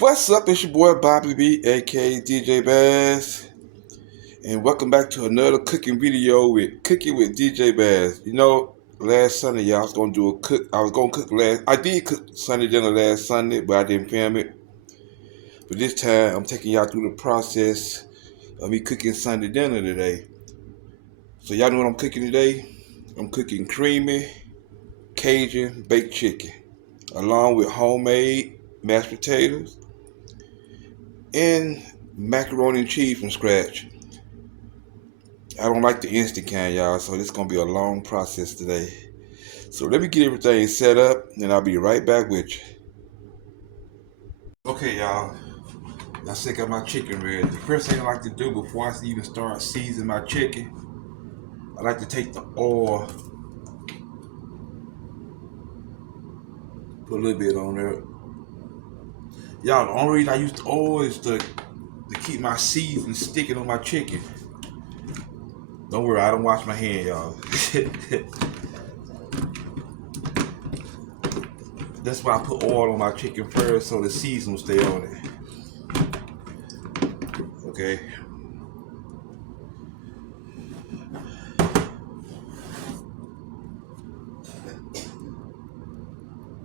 What's up? It's your boy Bobby B, aka DJ Bass, and welcome back to another cooking video with Cooking with DJ Bass. Last Sunday, y'all, I was gonna do a cook. I was gonna cook last. I did cook Sunday dinner last Sunday, but I didn't film it. But this time, I'm taking y'all through the process of me cooking Sunday dinner today. So y'all know what I'm cooking today? I'm cooking creamy Cajun baked chicken, along with homemade mashed potatoes and macaroni and cheese from scratch. I don't like the instant kind, y'all, so this is going to be a long process today. So let me get everything set up, and I'll be right back with you. Okay, y'all. I still got my chicken ready. The first thing I like to do before I even start seasoning my chicken, I like to take the oil, put a little bit on there. Y'all, the only reason I use the oil is to keep my seasoning sticking on my chicken. Don't worry, I don't wash my hand, y'all. That's why I put oil on my chicken first, so the seasoning will stay on it. Okay.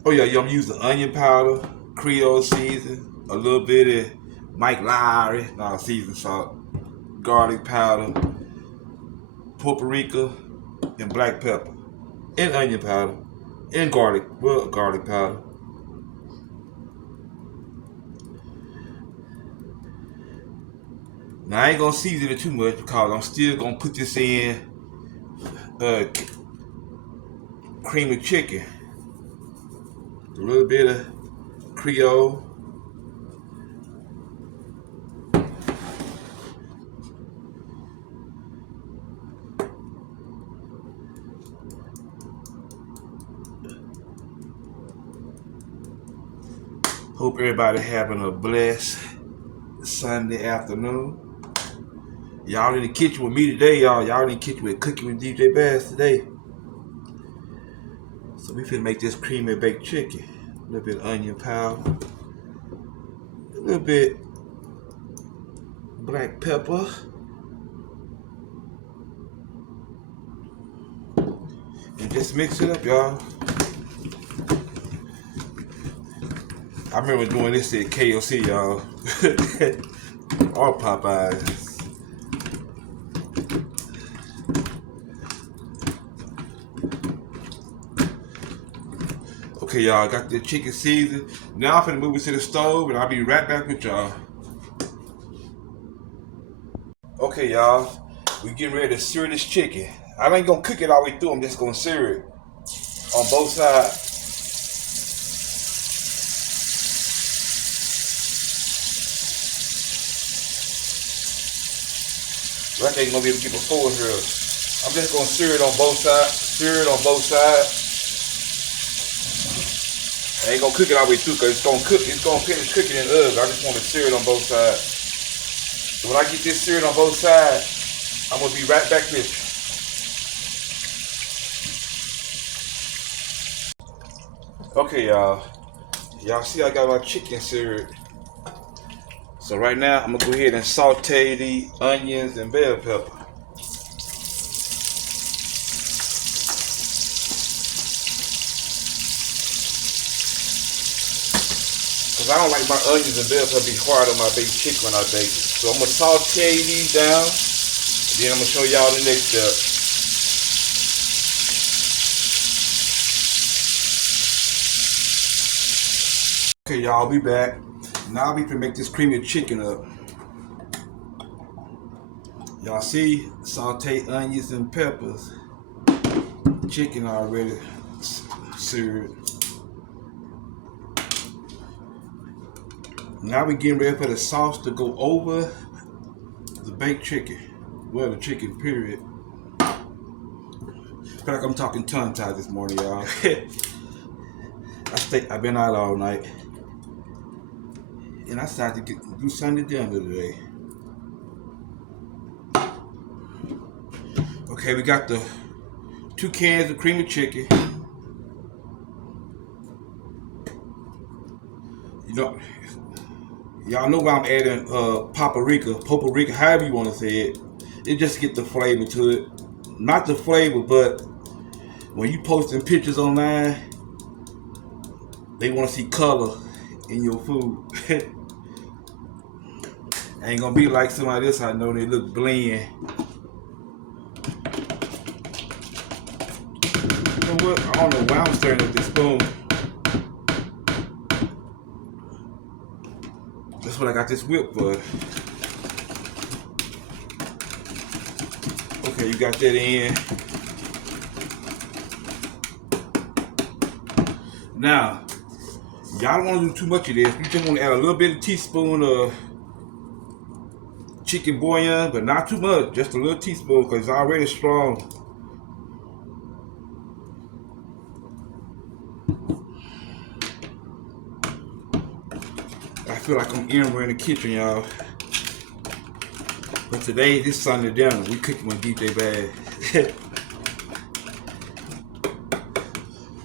Oh yeah, I'm using onion powder, Creole season, a little bit of Mike Lowry, season salt, garlic powder, paprika, and black pepper, and onion powder, and garlic powder. Now I ain't gonna season it too much because I'm still gonna put this in creamy chicken, a little bit of Creole. Hope everybody having a blessed Sunday afternoon. Y'all in the kitchen with me today, y'all. Y'all in the kitchen with Cooking with DJ Bass today. So we finna make this creamy baked chicken. A little bit of onion powder, a little bit black pepper, and just mix it up, y'all. I remember doing this at KFC, y'all. Or Popeyes. Okay, y'all, got the chicken seasoned. Now I'm finna move it to the stove, and I'll be right back with y'all. Okay, y'all, we getting ready to sear this chicken. I ain't gonna cook it all the way through. I'm just gonna sear it on both sides. Like I ain't gonna be able to get before here. I'm just gonna sear it on both sides. Sear it on both sides. I ain't gonna cook it all the way through because it's gonna cook. It's gonna finish cooking in the oven. I just want to sear it on both sides. So when I get this seared on both sides, I'm gonna be right back with you. Okay, y'all. Y'all see I got my chicken seared. So right now I'm gonna go ahead and saute the onions and bell pepper. Cause I don't like my onions and bell pepper be hard on my baked chicken when I bake it. So I'm gonna saute these down. And then I'm gonna show y'all the next step. Okay, y'all, I'll be back. Now we can make this creamy chicken up. Y'all see, saute onions and peppers. Chicken already seared. Now we getting ready for the sauce to go over the baked chicken. Well, the chicken, period. I feel like I'm talking tongue-tied this morning, y'all. I've been out all night. And I decided to do Sunday dinner today. Okay, we got the 2 cans of creamy chicken. You know, Y'all know why I'm adding paprika, however you want to say it. It just get the flavor to it. Not the flavor, but when you posting pictures online, they want to see color in your food. Ain't gonna be like somebody else I know, they look bland. You know what? I don't know why I'm stirring with this spoon. That's what I got this whip for. Okay, you got that in. Now, y'all don't want to do too much of this. You just want to add a little bit of teaspoon of chicken bouillon, but not too much. Just a little teaspoon because it's already strong. I feel like I'm anywhere in the kitchen, y'all. But today, this Sunday dinner, we cooking with DJ Bass.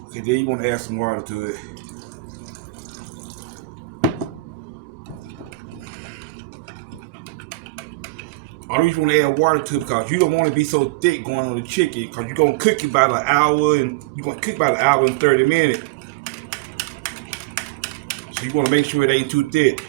Okay, then you want to add some water to it. I don't even want to add water to it because you don't want to be so thick going on the chicken because you're going to cook it about an hour and you're going to cook about an hour and 30 minutes. So you want to make sure it ain't too thick.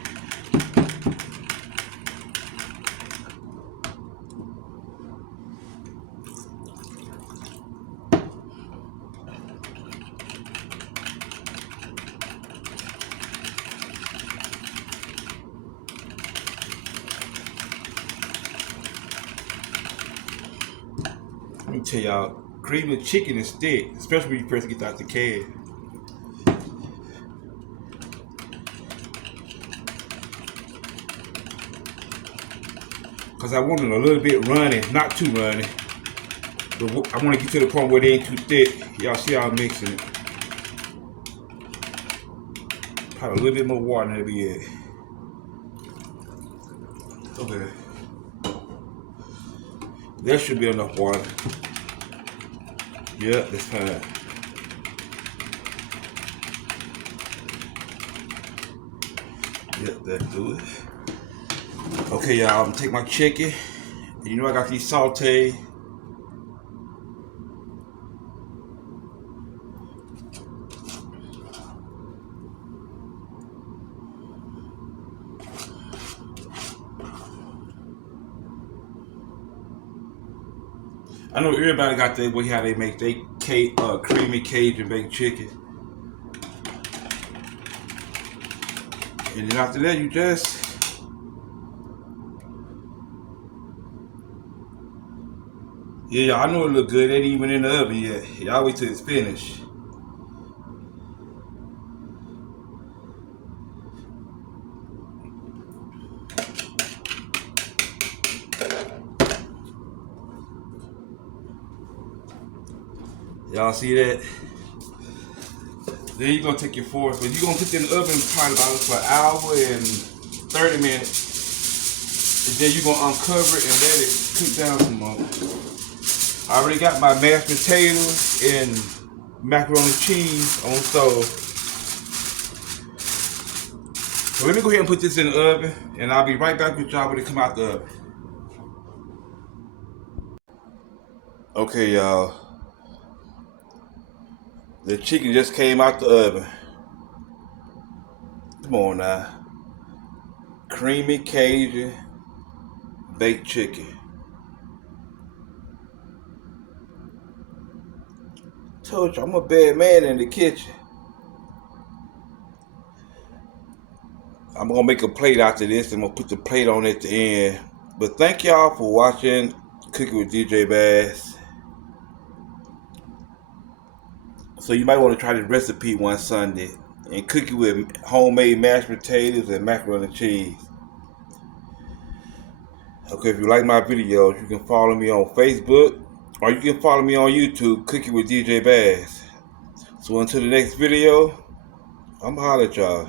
Let me tell y'all, creamy chicken is thick, especially when you first get out the can. Because I want it a little bit runny, not too runny. But I want to get to the point where they ain't too thick. Y'all see how I'm mixing it. Probably a little bit more water than that be it. Okay. That should be enough water. Yeah, that's fine. Yep, that'll do it. Okay, y'all, I'm gonna take my chicken. You know I got these sauteed. I know everybody got that way how they make their creamy Cajun baked chicken. And then after that, you just yeah, I know it look good. It ain't even in the oven yet. Y'all wait till it's finished. Y'all see that? Then you're gonna take your fork, but you're gonna put it in the oven probably about for an hour and 30 minutes. And then you're gonna uncover it and let it cook down some more. I already got my mashed potatoes and macaroni and cheese on stove. So let me go ahead and put this in the oven, and I'll be right back with y'all when it come out the oven. Okay, y'all. The chicken just came out the oven. Come on now. Creamy Cajun baked chicken. Told you, I'm a bad man in the kitchen. I'm gonna make a plate after this. I'm gonna put the plate on at the end. But thank y'all for watching Cooking with DJ Bass. So you might want to try this recipe one Sunday and cook it with homemade mashed potatoes and macaroni and cheese. Okay, if you like my videos, you can follow me on Facebook or you can follow me on YouTube, Cooking with DJ Bass. So until the next video, I'm holler at y'all.